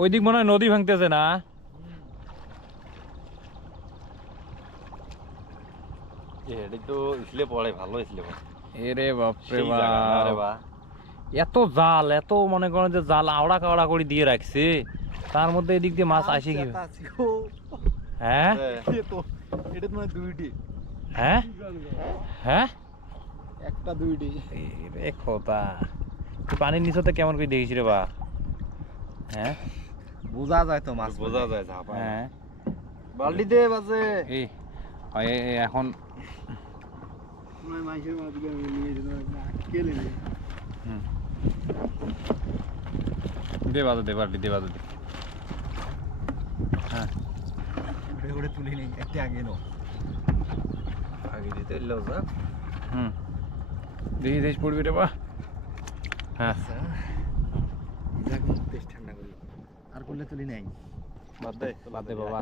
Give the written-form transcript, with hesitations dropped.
ওই দিক মনে হয় নদী ভাঙতেছে না? এডি তো ইসলে পড়ে ভালো ইসলে পড়ে। এরে বাপরে সেই জায়গা না রে বাপ, বা। এত জাল, এত মনে করেন যে জাল আওড়া কাওড়া করে দিয়ে রাখছে, তার মধ্যে এদিক দিয়ে মাছ আসে কি? হ্যাঁ এটা মানে দুইটি। হ্যাঁ হ্যাঁ, একটা দুইটি। রে খোদা, তুই পানির নিচতে কেমন করে দেখিস রে বা? হ্যাঁ বোঝা যায় তো মাছ বোঝা যায় ঝাপা। হ্যাঁ, বালতি দে বাজে। এই এখন মাছের মাছগুলো নিয়ে যেতে না কেলে নিয়ে। দে বাজে, দে বালতি দে বাজে দে। হ্যাঁ ওটা তুলে নেই, একটা আগে নো আগে দিতে এলো যা। দেখি দেশ পড়বি রে বা। হ্যাঁ দেখ বেশ ঠান্ডা করলো, আর করলে তুলি নাই। বাদ দে বাদ দে বাবা।